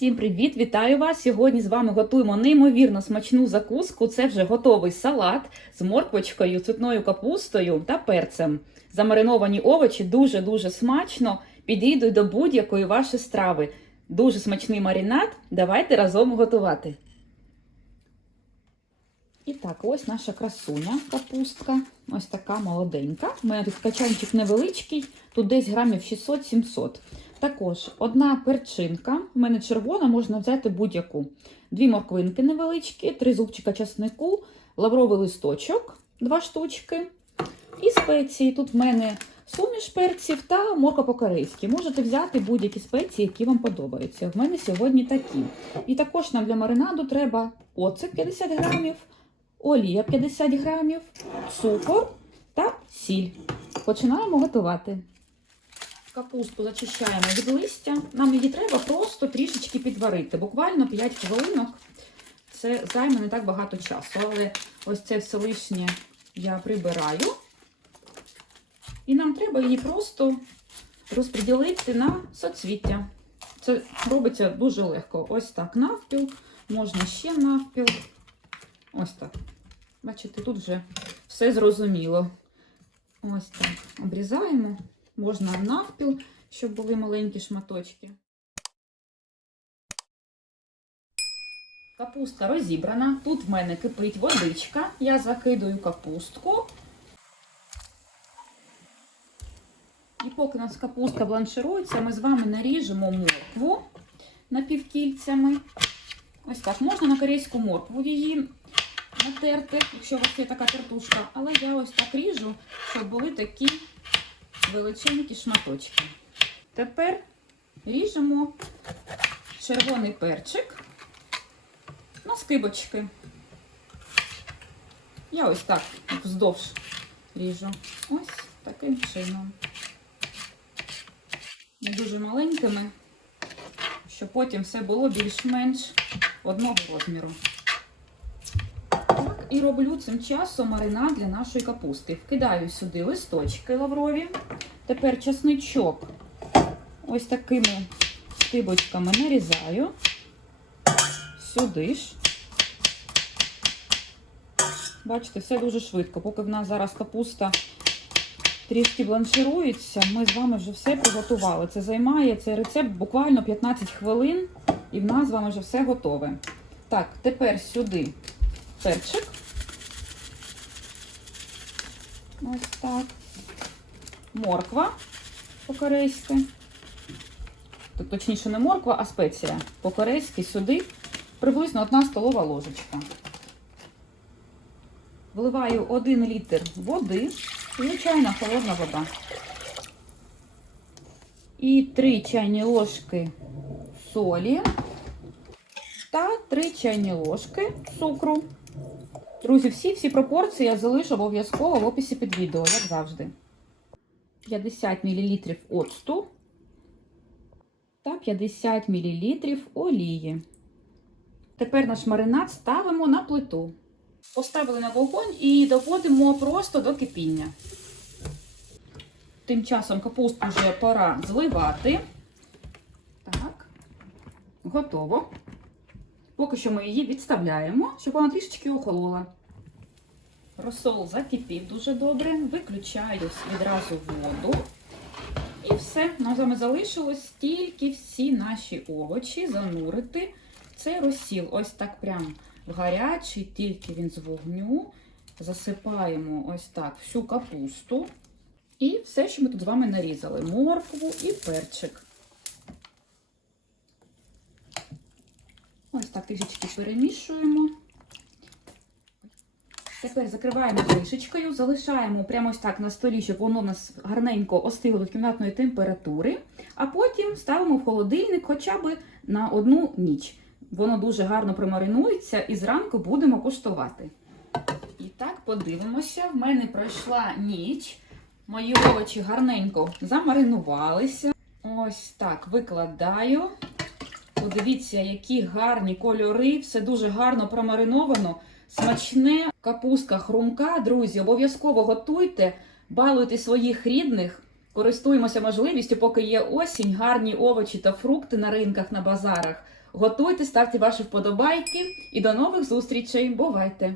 Всім привіт! Вітаю вас! Сьогодні з вами готуємо неймовірно смачну закуску. Це вже готовий салат з морквочкою, цвітною капустою та перцем. Замариновані овочі дуже-дуже смачно підійдуть до будь-якої вашої страви. Дуже смачний маринад. Давайте разом готувати. І так, ось наша красуня капустка. Ось така молоденька. У мене тут качанчик невеличкий, тут десь грамів 600-700. Також одна перчинка, у мене червона, можна взяти будь-яку. Дві морквинки невеличкі, три зубчика часнику, лавровий листочок, два штучки. І спеції. Тут в мене суміш перців та морква по-корейськи. Можете взяти будь-які спеції, які вам подобаються. В мене сьогодні такі. І також нам для маринаду треба оцет 50 грамів, олія 50 грамів, цукор та сіль. Починаємо готувати. Капусту зачищаємо від листя. Нам її треба просто трішечки підварити. Буквально 5 хвилинок. Це займе не так багато часу. Але ось це все лишнє я прибираю. І нам треба її просто розподілити на соцвіття. Це робиться дуже легко. Ось так навпіл, можна ще навпіл. Ось так. Бачите, тут вже все зрозуміло. Ось так. Обрізаємо. Можна навпіл, щоб були маленькі шматочки. Капуста розібрана. Тут в мене кипить водичка. Я закидую капустку. І поки у нас капустка бланширується, ми з вами наріжемо моркву напівкільцями. Ось так. Можна на корейську моркву її натерти, якщо у вас є така тертушка. Але я ось так ріжу, щоб були такі величенькі шматочки. Тепер ріжемо червоний перчик на скибочки. Я ось так вздовж ріжу. Ось таким чином. Не дуже маленькими, щоб потім все було більш-менш одного розміру. І роблю цим часом маринад для нашої капусти. Вкидаю сюди листочки лаврові. Тепер часничок ось такими стибочками нарізаю. Сюди ж. Бачите, все дуже швидко. Поки в нас зараз капуста трішки бланширується, ми з вами вже все приготували. Це займає цей рецепт буквально 15 хвилин, і в нас з вами вже все готове. Так, тепер сюди перчик. Ось так. Морква по-корейськи. Точніше не морква, а спеція. По-корейськи сюди приблизно 1 столова ложечка. Вливаю 1 літр води, звичайна холодна вода. І 3 чайні ложки солі та 3 чайні ложки цукру. Друзі, всі-всі пропорції я залишу обов'язково в описі під відео, як завжди. 50 мл оцту та 50 мл олії. Тепер наш маринад ставимо на плиту. Поставили на вогонь і доводимо просто до кипіння. Тим часом капусту вже пора зливати. Так, готово. Поки що ми її відставляємо, щоб вона трішечки охолола. Розсол закипів дуже добре. Виключаю відразу воду. І все. Нам з залишилось тільки всі наші овочі занурити в цей розсіл. Ось так прям гарячий, тільки він з вогню. Засипаємо ось так всю капусту. І все, що ми тут з вами нарізали: моркву і перчик. Ось так трішечки перемішуємо. Тепер закриваємо кришечкою, залишаємо прямо ось так на столі, щоб воно в нас гарненько остило до кімнатної температури, а потім ставимо в холодильник хоча б на одну ніч. Воно дуже гарно промаринується і зранку будемо куштувати. І так, подивимося, в мене пройшла ніч. Мої овочі гарненько замаринувалися. Ось так викладаю. Подивіться, які гарні кольори, все дуже гарно промариновано. Смачне капустка хрумка, друзі, обов'язково готуйте, балуйте своїх рідних, користуємося можливістю, поки є осінь, гарні овочі та фрукти на ринках, на базарах. Готуйте, ставте ваші вподобайки і до нових зустрічей. Бувайте!